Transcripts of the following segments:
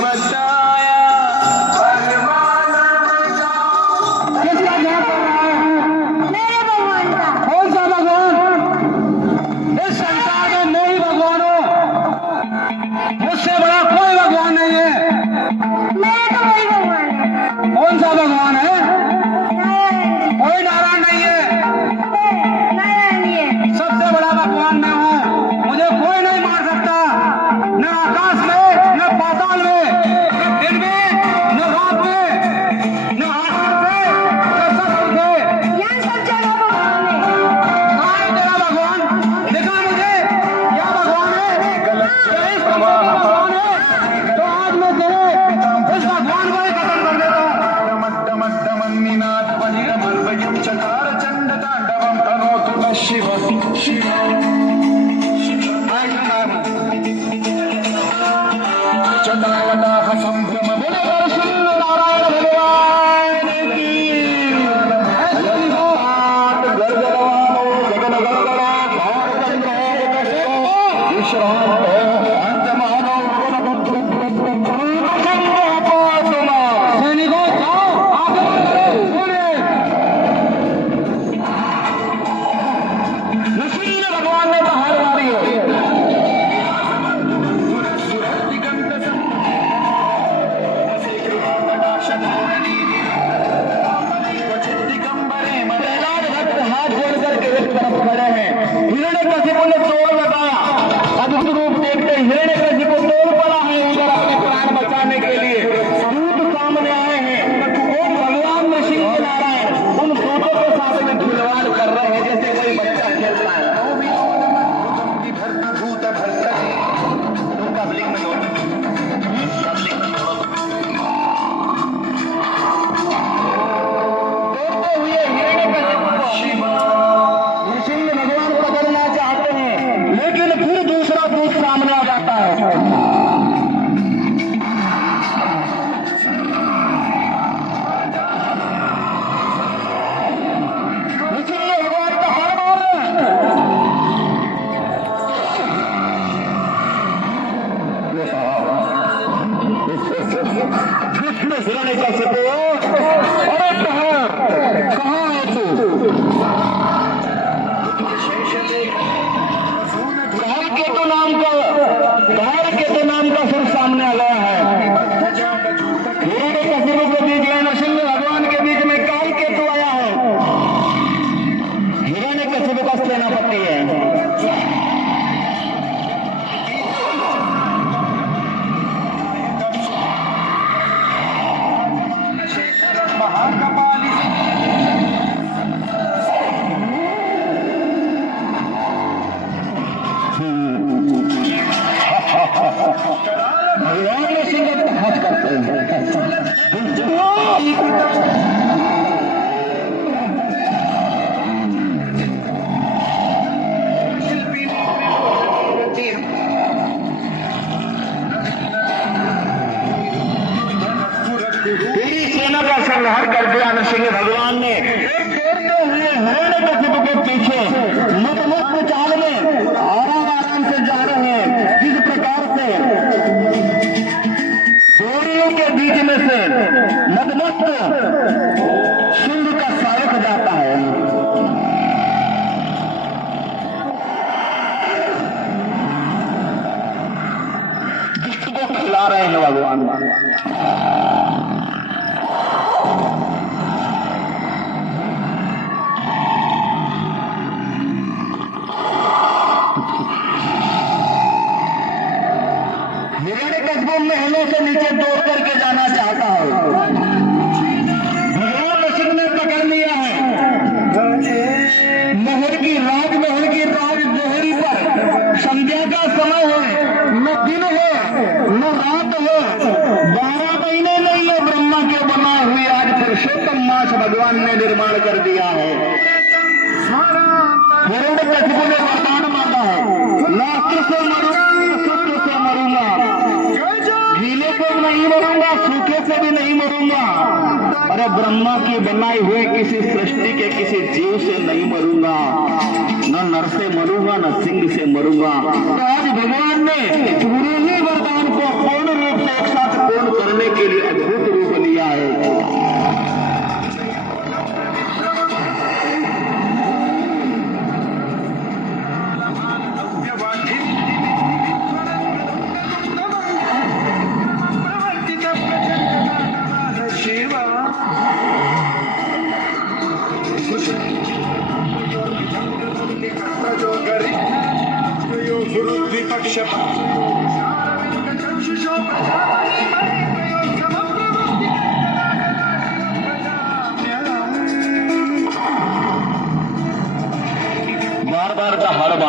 बताया किसका जाप कर रहा है? मेरे भगवान का। कौन सा भगवान? इस संसार में मैं ही भगवान हूँ, मुझसे बड़ा कोई भगवान नहीं है। मेरा तो वही भगवान है। कौन सा भगवान है? नारायण। कोई नारायण नहीं है, नारायण ही है। सबसे बड़ा भगवान मैं हूँ। मुझे कोई नहीं मार सकता, न आकाश में, न पाताल में, न दिन में, न रात में, न आसमान में, न समुद्र में। यहाँ सब जगह भगवान है। कहाँ है तेरा भगवान? दिखा मुझे, क्या भगवान है? क्या इस भगवान का भगवान है? तो आज मैं तेरे इस भगवान को ही खत्म कर देता हूँ। मन्निनाथ बलिरमर्वयं चकार चंड तांडवं तनोतु नः शिव शिव चंडावताः संभ्रम बोले नरसिंह नारायण भगवान की गर्जनवानो जगन गणगणा भारतंद्रो विश्रांतो अंतमानो सैनिकों जाओ, आगे बढ़ो, बोले। नरसिंह भगवान ने बाहर मारी है प्रहलाद भक्त हाथ जोड़ करके एक तरफ खड़े हैं। हिरण्यकशिपु ने तोड़ लगाया, अद्भुत रूप देखते हिरण्यकशिपु तोड़ पड़ा है उधर अपने प्राण बचाने के लिए। दूत सामने आए हैं और भगवान नरसिंह नारायण उन दूतों के साथ में खिलवाड़ कर रहे हैं जैसे कोई बच्चा खेलता है। तोड़ते हुए हिरण्यकशिपु को नरसिंह भगवान पकड़ना चाहते हैं, लेकिन फिर दूसरा दूत सामने आ जाता है। नरसिंह भगवान का हर मार रहे हैं। हिरण्यकशिपु, अरे कहाँ है तू? धूमकेतु नाम का सुर सामने आ गया है। हिरण्यकशिपु के बीच में नरसिंह भगवान के बीच में कालकेतु आया है। हिरण्यकशिपु का सेनापति है। भगवान नरसिंह हाथ करते हैं। पूरी सेना का संहार कर दिया नरसिंह भगवान ने। दौड़ते हुए हिरण्यकशिपु के पीछे मत चाल में आराम से जा रहे हैं। जिस प्रकार से डोरियों के बीच में से मदमस्त सिंह का सायक जाता है। जिसको खिला रहे हैं भगवान। हिरण्यकशिपु महलों से नीचे दौड़ करके जाना चाहता है। भगवान नरसिंह ने पकड़ लिया है। महल की राजमोहरी पर संध्या का समय है, न दिन है न रात है। 12 महीने नहीं है ब्रह्मा के बनाए हुए आज पुरुषोत्तम मास भगवान ने निर्माण कर दिया है। हिरण्यकशिपु ने वरदान मांगा है, नास्त्र से मरूंगा, सत्य से मरूंगा, गीले से नहीं मरूंगा, सूखे से भी नहीं मरूंगा। अरे ब्रह्मा की बनाई हुई किसी सृष्टि के किसी जीव से नहीं मरूंगा, न नर से मरूंगा न सिंह से मरूंगा। तो आज भगवान ने पूरे ही वरदान को पूर्ण रूप से एक साथ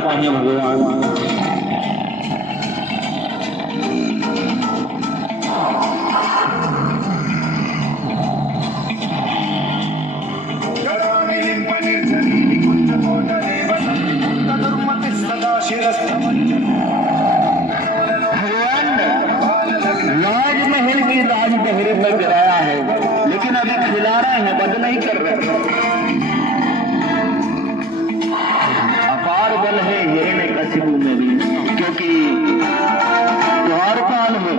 चाहते हैं भगवान? राजमहल की राजपहरे पर गिराया है, लेकिन अभी खिला रहे हैं, बंद नहीं कर रहे। अपार बल है हिरण्यकशिपु में भी, क्योंकि द्वारपाल है।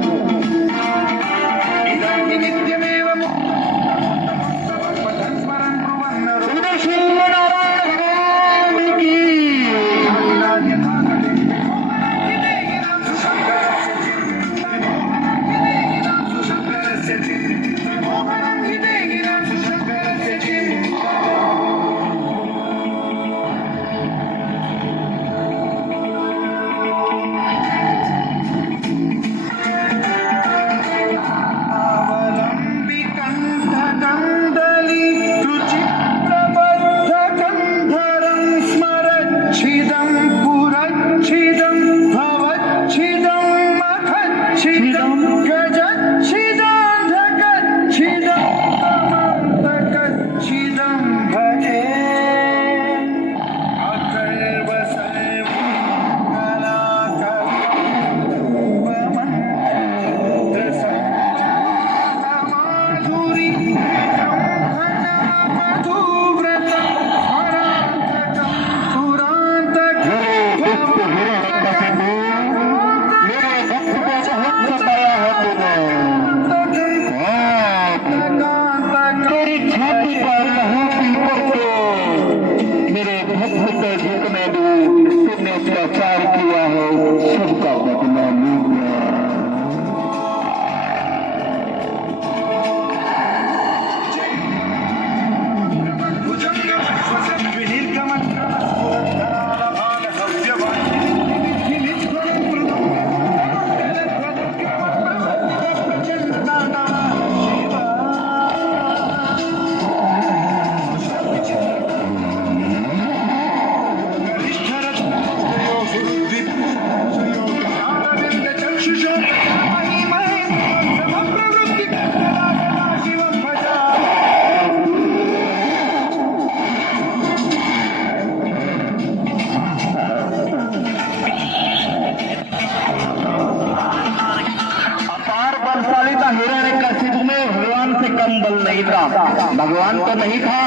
भगवान तो नहीं था,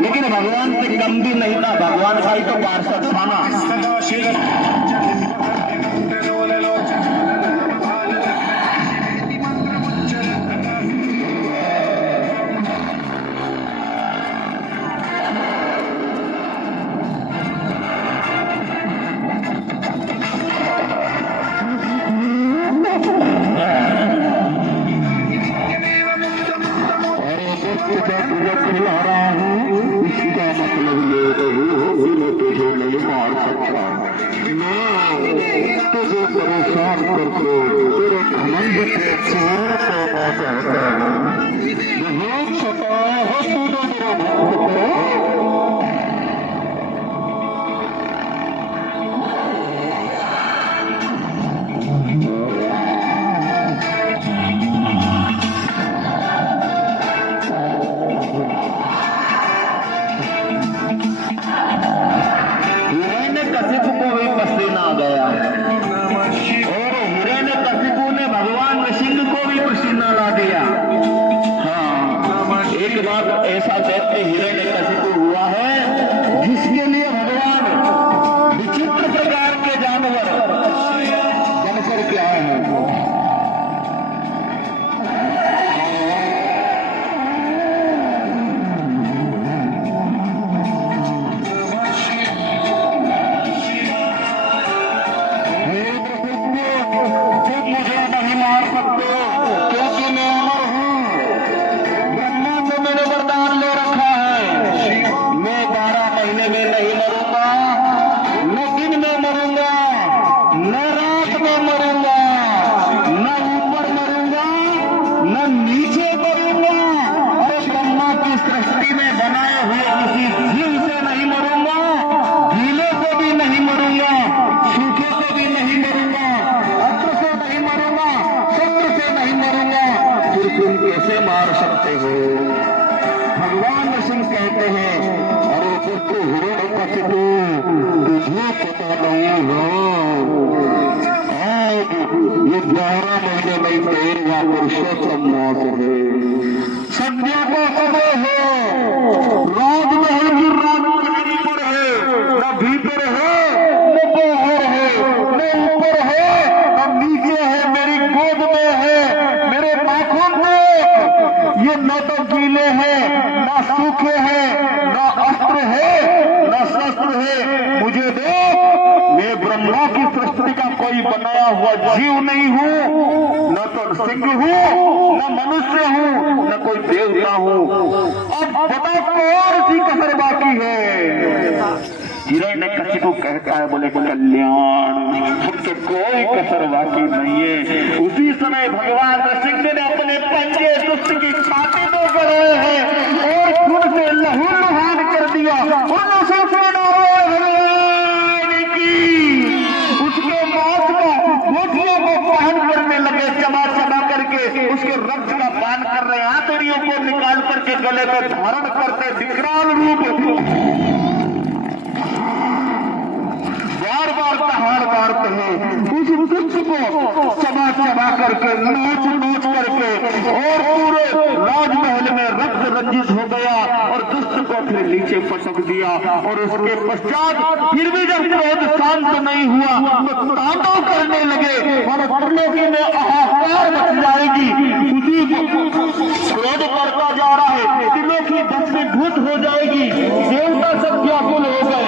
लेकिन भगवान से कम भी नहीं था। भगवान का ही तो पार्षद था ना। खिला रहा हूँ, इसका मतलब ये मैं तुझे नहीं मार सकता। मैं तुझे परेशान करके तेरे घमंड के चूर्ण करना चाहता हूँ। नहीं पता है तूने मेरा भक्त को। हिरण्यकशिपु को भी पसीना आ गया और हिरण्यकशिपु ने भगवान नृसिंह को भी पसीना ला दिया। हाँ, एक बात ऐसा दैत्य हिरण्यकशिपु हुआ है जिसके लिए भगवान विचित्र प्रकार के जानवर बनकर के आए हैं। सृष्टि में बनाए हुए किसी जीव से नहीं मरूंगा, हीले से भी नहीं मरूंगा। फिर तुम कैसे मार सकते हो? भगवान नरसिंह कहते हैं, अरे पुत्र हिरण्यकशिपु, तुझे पता नहीं हो, आज ये 11 महीने में तेरा पुरुषोत्तम मास है। संध्या को कबे हो, राजमहल की रानी पर है, न भीतर है, न बाहर है, न ऊपर है, न नीचे है, मेरी गोद में है, मेरे नाखून में ये न तो गीले हैं, न सूखे हैं, न अस्त्र है, न शस्त्र है। मुझे देख, मैं ब्रह्मा की सृष्टि का कोई बनाया हुआ जीव नहीं हूँ, न तो सिंह हूँ, न मनुष्य हूँ, न कोई देवता हूँ। अब बता कौन सी कसर बाकी है? हिरण्यकशिपु कहता है, बोले कल्याण, तो कोई कसर बाकी नहीं है। उसी समय भगवान नरसिंह ने अपने पंजे दुष्ट की छाती में गड़ाए हैं और खून से लहूलुहान कर दिया। उसके मांस को गोटियों को पान करने लगे, चबा चबा करके उसके रक्त का पान कर रहे, आंतड़ियों को निकाल करके गले में धारण करते विकराल रूप बार बार पहाड़ मारते हैं। उस वृक्ष को चबा चबा करके, नोच नोच करके, और पूरे राजमहल में रक्त रंजित हो गया और दुष्ट को फिर नीचे पटक दिया। और उसके पश्चात फिर भी जब क्रोध शांत नहीं हुआ तो तांडव करने लगे और त्रिलोकी में हाहाकार मच जाएगी। उसी क्रोध बढ़ता जा रहा है, त्रिलोकी भस्मीभूत हो जाएगी, देवता सब व्याकुल हो गए।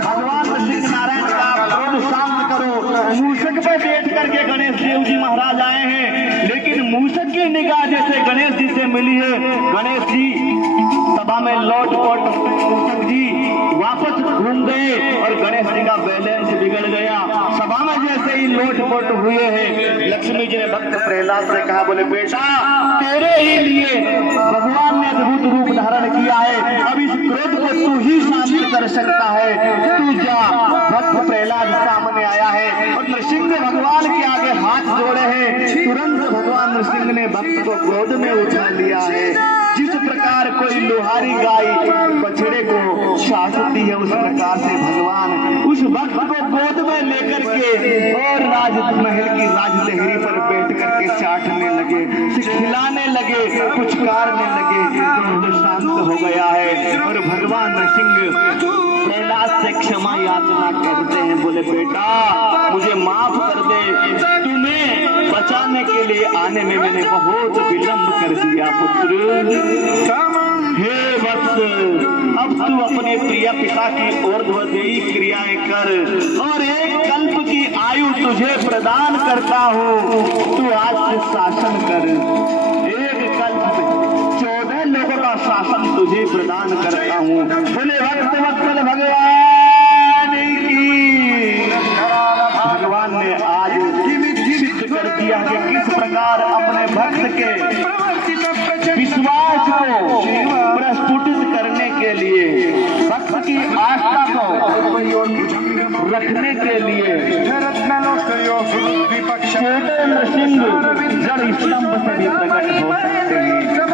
भगवान श्री नारायण का क्रोध शांत करो। मूषक पे बैठ करके गणेश देव जी महाराज आए हैं, लेकिन मूषक की निगाह जैसे गणेश जी से मिली है, गणेश जी सभा में लौट पौट मूषक जी वापस घूम गए और गणेश जी का बैलेंस बिगड़ गया। सभा में जैसे ही लोट पोट हुए हैं, लक्ष्मी जी ने भक्त प्रहलाद से कहा, बोले बेटा तेरे ही लिए भगवान ने अद्भुत रूप धारण किया है, अब इस क्रोध को तू ही शांत कर सकता है, तू जा। भक्त प्रहलाद सामने आया है और नरसिंह भगवान के आगे हाथ जोड़े हैं। तुरंत भगवान नरसिंह ने भक्त को गोद में उठा लिया है। जिस प्रकार कोई लोहारी गाय बछड़े को शासती है, उस प्रकार से भगवान उस भक्त को गोद में लेकर के और राजमहल की राजलहरी पर बैठ करके चाटने लगे, खिलाने लगे, कुछ कारने लगे। क्रोध शांत हो गया है और भगवान नरसिंह प्रहलाद से क्षमा याचना करते हैं, बोले बेटा मुझे माफ कर दे, तुम्हें बचाने के लिए आने में मैंने बहुत विलंब कर दिया पुत्र। हे वत्स, अब तू अपने प्रिय पिता की ऊर्ध्वदेही क्रियाएं कर और एक कल्प की आयु तुझे प्रदान करता हूँ, तू आज से शासन कर। एक कल्प 14 लोगों का शासन तुझे प्रदान करता हूँ। बोले भक्त वत्सल भगवान की। भगवान ने आज सिद्ध कर दिया कि किस प्रकार अपने भक्त के विश्वास को प्रस्फुटित करने के लिए, भक्त की आस्था को रखने के लिए छोटे नरसिंह जड़ स्तंभ से भी प्रकट हो सकते हैं।